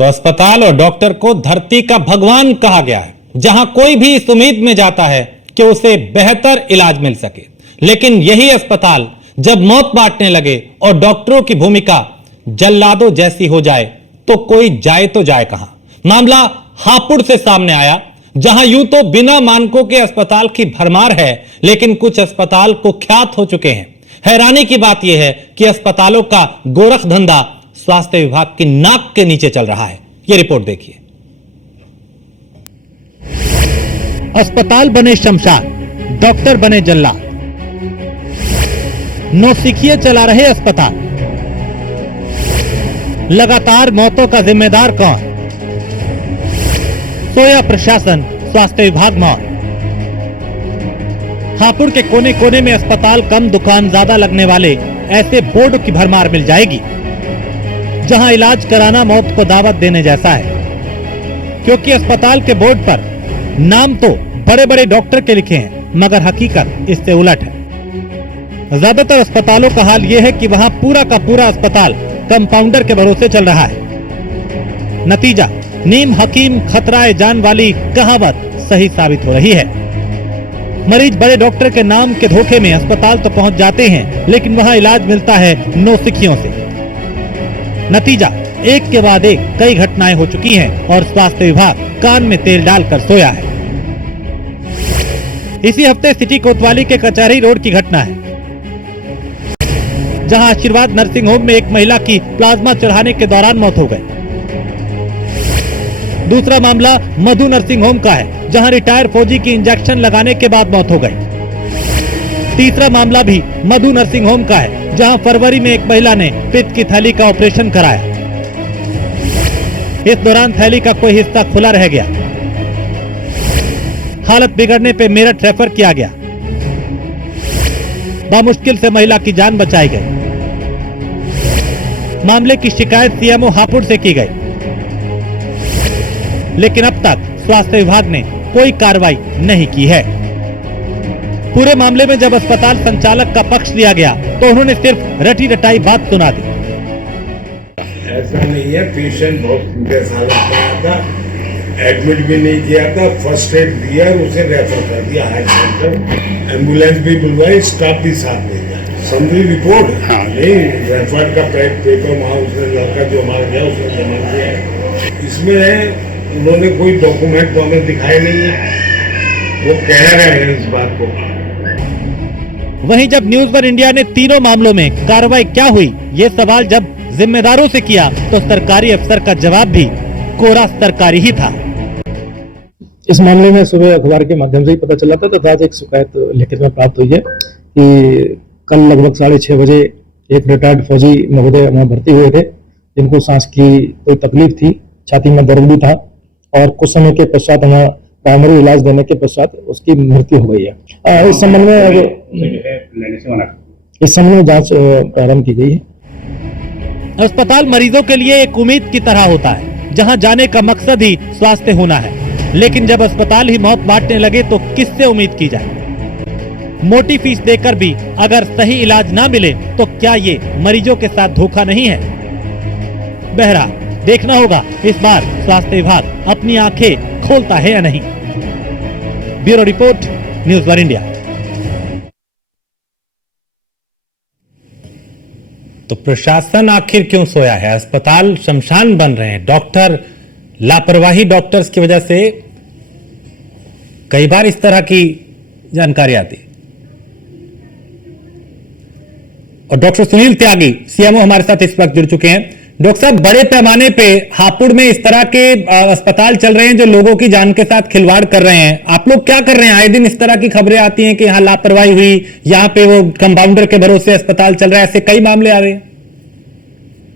तो अस्पताल और डॉक्टर को धरती का भगवान कहा गया है, जहां कोई भी इस उम्मीद में जाता है कि उसे बेहतर इलाज मिल सके। लेकिन यही अस्पताल जब मौत बांटने लगे और डॉक्टरों की भूमिका जल्लादों जैसी हो जाए तो कोई जाए तो जाए कहां। मामला हापुड़ से सामने आया, जहां यूं तो बिना मानकों के अस्पताल की भरमार है, लेकिन कुछ अस्पताल कुख्यात हो चुके हैं। हैरानी की बात यह है कि अस्पतालों का गोरख धंधा स्वास्थ्य विभाग की नाक के नीचे चल रहा है। यह रिपोर्ट देखिए। अस्पताल बने शमशान, डॉक्टर बने जल्लाद। नौसिखिए चला रहे अस्पताल, लगातार मौतों का जिम्मेदार कौन? सोया प्रशासन, स्वास्थ्य विभाग मौत। हापुड़ के कोने कोने में अस्पताल कम दुकान ज्यादा लगने वाले ऐसे बोर्ड की भरमार मिल जाएगी, जहां इलाज कराना मौत को दावत देने जैसा है। क्योंकि अस्पताल के बोर्ड पर नाम तो बड़े बड़े डॉक्टर के लिखे हैं, मगर हकीकत इससे उलट है। ज्यादातर अस्पतालों का हाल यह है कि वहां पूरा का पूरा अस्पताल कंपाउंडर के भरोसे चल रहा है। नतीजा, नीम हकीम खतराए जान वाली कहावत सही साबित हो रही है। मरीज बड़े डॉक्टर के नाम के धोखे में अस्पताल तो पहुंच जाते हैं, लेकिन वहां इलाज मिलता है नौसिखियों से। नतीजा, एक के बाद एक कई घटनाएं हो चुकी हैं और स्वास्थ्य विभाग कान में तेल डालकर सोया है। इसी हफ्ते सिटी कोतवाली के कचहरी रोड की घटना है, जहां आशीर्वाद नर्सिंग होम में एक महिला की प्लाज्मा चढ़ाने के दौरान मौत हो गई। दूसरा मामला मधु नर्सिंग होम का है, जहां रिटायर फौजी की इंजेक्शन लगाने के बाद मौत हो गई। तीसरा मामला भी मधु नर्सिंग होम का है, जहां फरवरी में एक महिला ने पित्त की थैली का ऑपरेशन कराया। इस दौरान थैली का कोई हिस्सा खुला रह गया। हालत बिगड़ने पे मेरठ रेफर किया गया। बामुश्किल से महिला की जान बचाई गई। मामले की शिकायत सीएमओ हापुड़ से की गई, लेकिन अब तक स्वास्थ्य विभाग ने कोई कार्रवाई नहीं की है। पूरे मामले में जब अस्पताल संचालक का पक्ष लिया गया तो उन्होंने सिर्फ रटी रटाई बात सुना दी। ऐसा नहीं है, पेशेंट बहुत सीरियस हालत में आया था, एडमिट भी नहीं किया था, फर्स्ट एड दिया, उसे रेफर कर दिया हार्ट सेंटर, एम्बुलेंस भी बुलवाई, स्टाफ भी साथ ले गया। समरी रिपोर्ट नहीं, रेफर का पेपर वहाँ उसने लड़का जो हमारा गया उसने जमा किया है। इसमें उन्होंने कोई डॉक्यूमेंट तो हमें दिखाए नहीं है, वो कह रहे हैं इस बात को। वहीं जब न्यूज वन इंडिया ने तीनों मामलों में कार्रवाई क्या हुई, ये सवाल जब जिम्मेदारों से किया तो सरकारी अफसर का जवाब भी कोरा सरकारी ही था। इस मामले में सुबह अखबार के माध्यम से ही पता चला था, तो आज एक शिकायत लिखित में प्राप्त हुई है कि कल लगभग 6:30 बजे एक रिटायर्ड फौजी महोदय वहाँ भर्ती हुए थे, जिनको सांस की कोई तकलीफ थी, छाती में दर्द भी था, और कुछ समय के पश्चात वहाँ प्राइमरी इलाज देने के पश्चात उसकी मृत्यु हो गई है। इस संबंध में जांच प्रारंभ की गई है। अस्पताल मरीजों के लिए एक उम्मीद की तरह होता है, जहां जाने का मकसद ही स्वास्थ्य होना है। लेकिन जब अस्पताल ही मौत बांटने लगे तो किससे उम्मीद की जाए? मोटी फीस देकर भी अगर सही इलाज ना मिले तो क्या ये मरीजों के साथ धोखा नहीं है? बहरहाल देखना होगा इस बार स्वास्थ्य विभाग अपनी आंखें खोलता है या नहीं। Bureau report, news one India. तो प्रशासन आखिर क्यों सोया है? अस्पताल शमशान बन रहे हैं, डॉक्टर लापरवाही डॉक्टर्स की वजह से कई बार इस तरह की जानकारी आती है। और डॉक्टर सुनील त्यागी सीएमओ हमारे साथ इस वक्त जुड़ चुके हैं। डॉक्टर साहब, बड़े पैमाने पे हापुड़ में इस तरह के अस्पताल चल रहे हैं जो लोगों की जान के साथ खिलवाड़ कर रहे हैं। आप लोग क्या कर रहे हैं? आए दिन इस तरह की खबरें आती हैं कि यहाँ लापरवाही हुई, यहाँ पे वो कंपाउंडर के भरोसे अस्पताल चल रहा है, ऐसे कई मामले आ रहे हैं।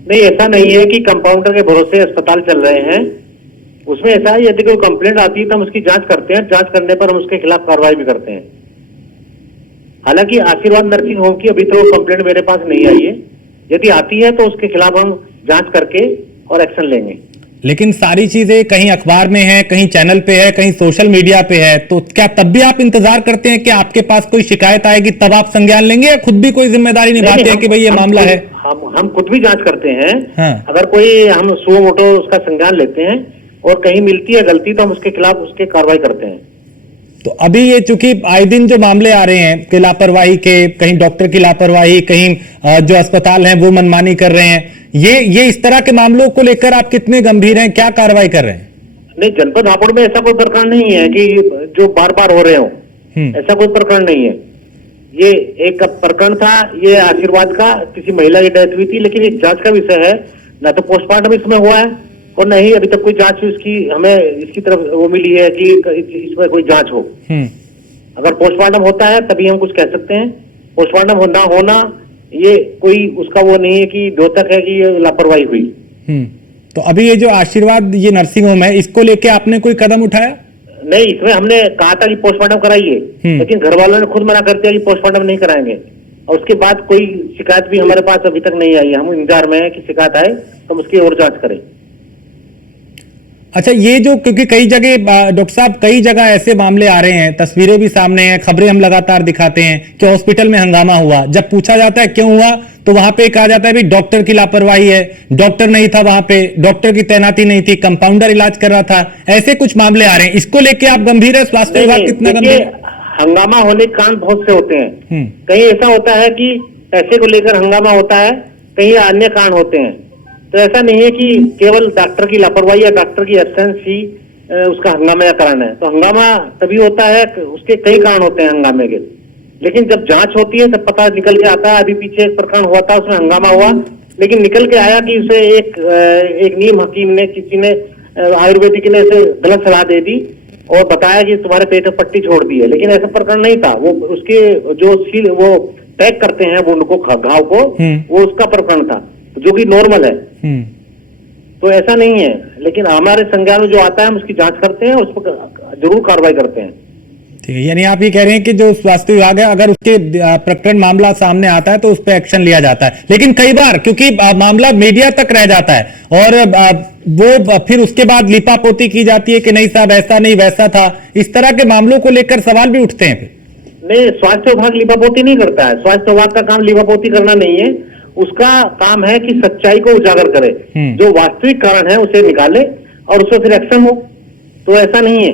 नहीं, ऐसा नहीं है कि कंपाउंडर के भरोसे अस्पताल चल रहे हैं। उसमें ऐसा है, यदि कोई कंप्लेंट आती है तो हम उसकी जांच करते हैं, जांच करने पर हम उसके खिलाफ कार्रवाई भी करते हैं। हालांकि आशीर्वाद नर्सिंग होम की अभी तो कंप्लेंट मेरे पास नहीं आई है, यदि आती है तो उसके खिलाफ हम जांच करके और एक्शन लेंगे। लेकिन सारी चीजें कहीं अखबार में है, कहीं चैनल पे है, कहीं सोशल मीडिया पे है, तो क्या तब भी आप इंतजार करते हैं कि आपके पास कोई शिकायत आएगी तब आप संज्ञान लेंगे, या खुद भी कोई जिम्मेदारी निभाते हैं कि भाई ये मामला है? हम खुद भी जांच करते हैं। हाँ। अगर कोई हम सुओ मोटो उसका संज्ञान लेते हैं और कहीं मिलती है गलती तो हम उसके खिलाफ उसके कार्रवाई करते हैं। तो अभी ये चूंकि आए दिन जो मामले आ रहे हैं कि लापरवाही के, कहीं डॉक्टर की लापरवाही, कहीं जो अस्पताल हैं वो मनमानी कर रहे हैं, ये इस तरह के मामलों को लेकर आप कितने गंभीर हैं, क्या कार्रवाई कर रहे हैं? नहीं, जनपद हापुड़ में ऐसा कोई प्रकरण नहीं है कि जो बार बार हो रहे हो, ऐसा कोई प्रकरण नहीं है। ये एक प्रकरण था, ये आशीर्वाद का, किसी महिला की डेथ हुई थी, लेकिन एक जांच का विषय है। ना तो पोस्टमार्टम इसमें हुआ है और नहीं अभी तक कोई जांच इसकी हमें इसकी तरफ वो मिली है कि इसमें कोई जांच हो। अगर पोस्टमार्टम होता है तभी हम कुछ कह सकते हैं। पोस्टमार्टम ना होना ये कोई उसका वो नहीं है कि द्योतक है कि ये लापरवाही हुई। तो अभी ये जो आशीर्वाद ये नर्सिंग होम है, इसको लेके आपने कोई कदम उठाया? नहीं, इसमें हमने कहा था कि पोस्टमार्टम कराइए, लेकिन घर वालों ने खुद मना कर दिया कि पोस्टमार्टम नहीं कराएंगे। और उसके बाद कोई शिकायत भी हमारे पास अभी तक नहीं आई है। हम इंतजार में है कि शिकायत आए तो हम उसकी और जांच करें। अच्छा, ये जो क्योंकि कई जगह डॉक्टर साहब कई जगह ऐसे मामले आ रहे हैं, तस्वीरें भी सामने हैं, खबरें हम लगातार दिखाते हैं कि हॉस्पिटल में हंगामा हुआ। जब पूछा जाता है क्यों हुआ तो वहां पे कहा जाता है भी डॉक्टर की लापरवाही है, डॉक्टर नहीं था वहां पे, डॉक्टर की तैनाती नहीं थी, कंपाउंडर इलाज कर रहा था। ऐसे कुछ मामले आ रहे हैं, इसको लेके आप गंभीर है? स्वास्थ्य विभाग कितना गंभीर? हंगामा होने के कारण बहुत से होते हैं। कहीं ऐसा होता है कि पैसे को लेकर हंगामा होता है, कहीं अन्य कारण होते हैं। तो ऐसा नहीं है कि केवल डॉक्टर की लापरवाही या डॉक्टर की एब्सेंस ही उसका हंगामा या कारण है। तो हंगामा तभी होता है, उसके कई कारण होते हैं हंगामे के। लेकिन जब जांच होती है तब पता निकल के आता है। अभी पीछे एक प्रकरण हुआ था, उसमें हंगामा हुआ, लेकिन निकल के आया कि उसे एक नीम हकीम ने, किसी ने आयुर्वेदिक ने उसे गलत सलाह दे दी और बताया कि तुम्हारे पेट में पट्टी छोड़ दी है, लेकिन ऐसा प्रकरण नहीं था। वो उसके जो सील वो पैक करते हैं वुंड को, घाव को, वो उसका प्रकरण था जो कि नॉर्मल है। तो ऐसा नहीं है, लेकिन हमारे संज्ञान में जो आता है हम उसकी जांच करते हैं, उस पर जरूर कार्रवाई करते हैं। ठीक है, यानी आप ये कह रहे हैं कि जो स्वास्थ्य विभाग है अगर उसके प्रकरण मामला सामने आता है तो उस पर एक्शन लिया जाता है, लेकिन कई बार क्योंकि मामला मीडिया तक रह जाता है और वो फिर उसके बाद लिपापोती की जाती है कि नहीं साहब ऐसा नहीं वैसा था, इस तरह के मामलों को लेकर सवाल भी उठते हैं। नहीं, स्वास्थ्य विभाग लिपापोती नहीं करता है। स्वास्थ्य विभाग का काम लिपापोती करना नहीं है, उसका काम है कि सच्चाई को उजागर करे, जो वास्तविक कारण है उसे निकाले और उससे फिर एक्शन हो। तो ऐसा नहीं है।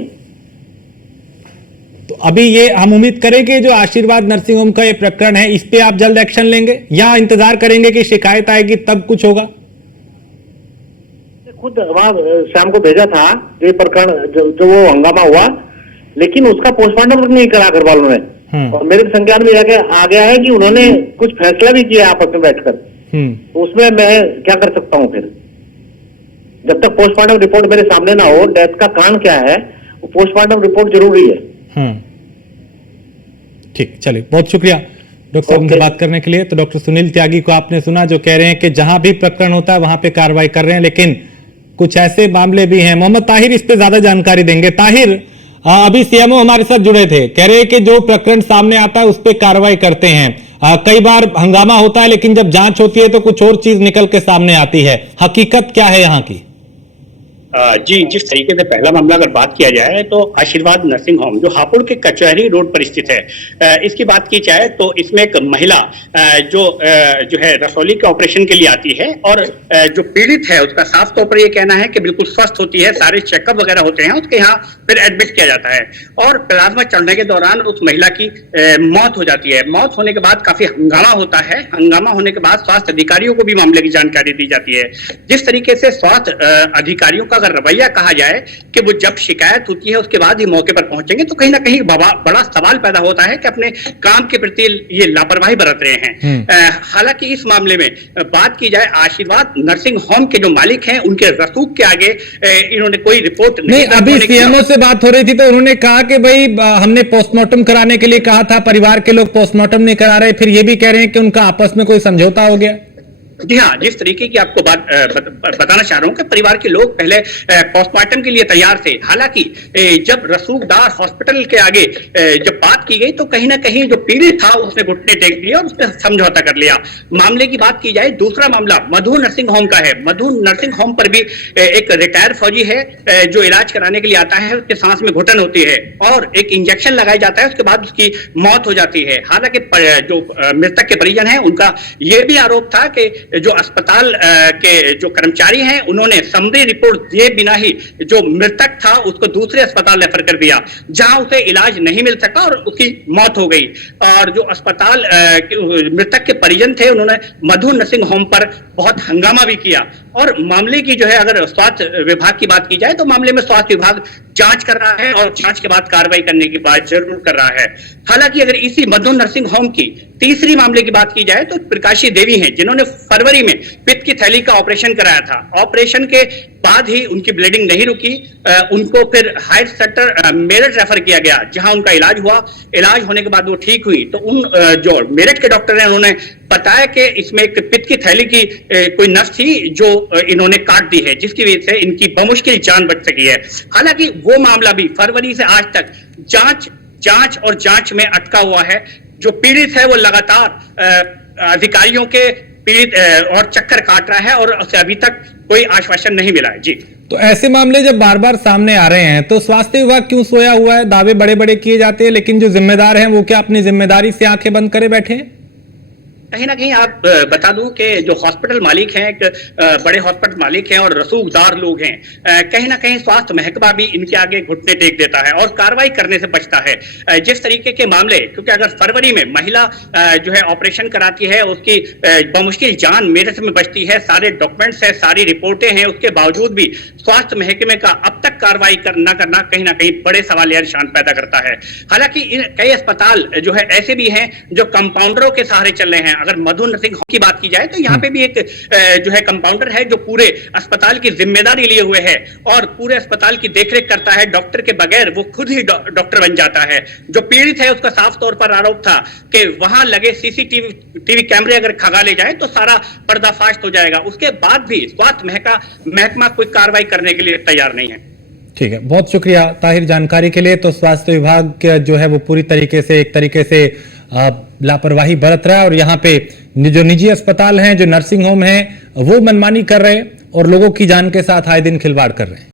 तो अभी ये हम उम्मीद करें कि जो आशीर्वाद नर्सिंग होम का ये प्रकरण है इस पे आप जल्द एक्शन लेंगे या इंतजार करेंगे कि शिकायत आएगी तब कुछ होगा? खुद वहां शाम को भेजा था ये प्रकरण जो वो हंगामा हुआ, लेकिन उसका पोस्टमार्टम नहीं करा घर वालों ने। और मेरे संज्ञान में आ गया है कि उन्होंने कुछ फैसला भी किया आपस में बैठकर। तो उसमें मैं क्या कर सकता हूं फिर? जब तक पोस्टमार्टम रिपोर्ट मेरे सामने ना हो, डेथ का कारण क्या है, वो पोस्टमार्टम रिपोर्ट जरूरी है। ठीक, चलिए, बहुत शुक्रिया डॉक्टर साहब हमसे बात करने के लिए। तो डॉक्टर सुनील त्यागी को आपने सुना जो कह रहे हैं कि जहां भी प्रकरण होता है वहां पे कार्रवाई कर रहे हैं, लेकिन कुछ ऐसे मामले भी हैं। मोहम्मद ताहिर इस पे ज्यादा जानकारी देंगे। ताहिर, अभी सीएमओ हमारे साथ जुड़े थे, कह रहे हैं कि जो प्रकरण सामने आता है उस पर कार्रवाई करते हैं। कई बार हंगामा होता है लेकिन जब जांच होती है तो कुछ और चीज निकल के सामने आती है। हकीकत क्या है यहाँ की? जी, जिस तरीके से पहला मामला अगर बात किया जाए तो आशीर्वाद नर्सिंग होम जो हापुड़ के कचहरी रोड पर स्थित है, इसकी बात की जाए तो इसमें एक महिला जो है रसौली के ऑपरेशन के लिए आती है और जो पीड़ित है उसका साफ तौर पर यह कहना है कि बिल्कुल स्वस्थ होती है, सारे चेकअप वगैरह होते हैं, उसके यहाँ फिर एडमिट किया जाता है और प्लाज्मा चढ़ने के दौरान उस महिला की मौत हो जाती है। मौत होने के बाद काफी हंगामा होता है। हंगामा होने के बाद स्वास्थ्य अधिकारियों को भी मामले की जानकारी दी जाती है। जिस तरीके से स्वास्थ्य अधिकारियों का अगर रवैया कहा जाए कि वो जब शिकायत होती है उसके बाद ही मौके पर पहुंचेंगे, तो कहीं ना कहीं बड़ा सवाल पैदा होता है कि अपने काम के प्रति ये लापरवाही बरत रहे हैं। हालांकि इस मामले में बात की जाए आशीर्वाद नर्सिंग होम के जो मालिक हैं उनके रसूख के आगे इन्होंने कोई रिपोर्ट नहीं। अभी सीएमओ से बात हो रही थी तो उन्होंने कहा कि भाई हमने पोस्टमार्टम कराने के लिए कहा था, परिवार के लोग पोस्टमार्टम नहीं करा रहे, फिर ये भी कह रहे हैं कि उनका आपस में कोई समझौता हो गया। जी हाँ, जिस तरीके की आपको बात बताना चाह रहा हूँ कि परिवार के लोग पहले पोस्टमार्टम के लिए तैयार थे। हालांकि जब रसूखदार हॉस्पिटल के आगे जब बात की गई तो कहीं ना कहीं जो पीड़ित था उसने घुटने टेक लिया और उसने समझौता कर लिया। मामले की बात की जाए, दूसरा मामला मधु नर्सिंग होम का है। मधु नर्सिंग होम पर भी एक रिटायर्ड फौजी है जो इलाज कराने के लिए आता है, उसके सांस में घुटन होती है और एक इंजेक्शन लगाया जाता है, उसके बाद उसकी मौत हो जाती है। हालांकि जो मृतक के परिजन हैं उनका यह भी आरोप था कि जो अस्पताल के जो कर्मचारी हैं उन्होंने समरी रिपोर्ट दिए बिना ही जो मृतक था उसको दूसरे अस्पताल रेफर कर दिया, जहां उसे इलाज नहीं मिल सका और उसकी मौत हो गई। और जो अस्पताल मृतक के परिजन थे उन्होंने मधु नर्सिंग होम पर बहुत हंगामा भी किया। और मामले की जो है अगर स्वास्थ्य विभाग की बात की जाए तो मामले में स्वास्थ्य विभाग जांच कर रहा है और जांच के बाद कार्रवाई करने की बात जरूर कर रहा है। हालांकि अगर इसी मधु नर्सिंग होम की तीसरी मामले की बात की जाए तो प्रकाशी देवी हैं जिन्होंने फरवरी में पित्त की थैली का ऑपरेशन कराया था। ऑपरेशन के बाद ही उनकी ब्लीडिंग नहीं रुकी, उनको फिर हायर सेंटर मेरठ रेफर किया गया जहां उनका इलाज हुआ। इलाज होने के बाद वो ठीक हुई तो उन जो मेरठ के डॉक्टर हैं उन्होंने बताया कि इसमें एक पित्त की थैली की कोई नस थी जो इन्होंने काट दी है, जिसकी वजह से इनकी बमुश्किल जान बच सकी है। हालांकि वो मामला भी फरवरी से आज तक जांच में अटका हुआ है। जो पीड़ित है वो लगातार अधिकारियों के पीड़ित और चक्कर काट रहा है और उसे अभी तक कोई आश्वासन नहीं मिला है। जी, तो ऐसे मामले जब बार बार सामने आ रहे हैं तो स्वास्थ्य विभाग क्यों सोया हुआ है? दावे बड़े बड़े किए जाते हैं लेकिन जो जिम्मेदार हैं वो क्या अपनी जिम्मेदारी से आंखें बंद करे बैठे हैं? कहीं ना कहीं आप बता दूं कि जो हॉस्पिटल मालिक हैं, बड़े हॉस्पिटल मालिक हैं और रसूखदार लोग हैं, कहीं ना कहीं स्वास्थ्य महकमा भी इनके आगे घुटने टेक देता है और कार्रवाई करने से बचता है। जिस तरीके के मामले, क्योंकि अगर फरवरी में महिला जो है ऑपरेशन कराती है उसकी बमुश्किल जान मेरठ में बचती है, सारे डॉक्यूमेंट्स है, सारी रिपोर्टें हैं, उसके बावजूद भी स्वास्थ्य महकमे का अब तक कार्रवाई ना करना कहीं ना कहीं बड़े सवालिया निशान पैदा करता है। हालांकि कई अस्पताल जो है ऐसे भी हैं जो कंपाउंडरों के सहारे चल रहे हैं। अगर मधु नर्सिंग होम की बात की जाए तो यहाँ पे भी एक जो है कंपाउंडर है जो पूरे अस्पताल की जिम्मेदारी लिए हुए है और पूरे अस्पताल की देखरेख करता है। डॉक्टर के बगैर वो खुद ही डॉक्टर बन जाता है। जो पीड़ित है उसका साफ तौर पर आरोप था कि वहां लगे सीसीटीवी कैमरे अगर खंगाले जाए तो सारा पर्दाफाश हो जाएगा। उसके बाद भी स्वास्थ्य महकमा कोई कार्रवाई करने के लिए तैयार नहीं है। ठीक है, बहुत शुक्रिया ताहिर जानकारी के लिए। तो स्वास्थ्य विभाग जो है वो पूरी तरीके से एक तरीके से लापरवाही बरत रहा है और यहाँ पे जो निजी अस्पताल हैं, जो नर्सिंग होम हैं, वो मनमानी कर रहे हैं और लोगों की जान के साथ आए दिन खिलवाड़ कर रहे हैं।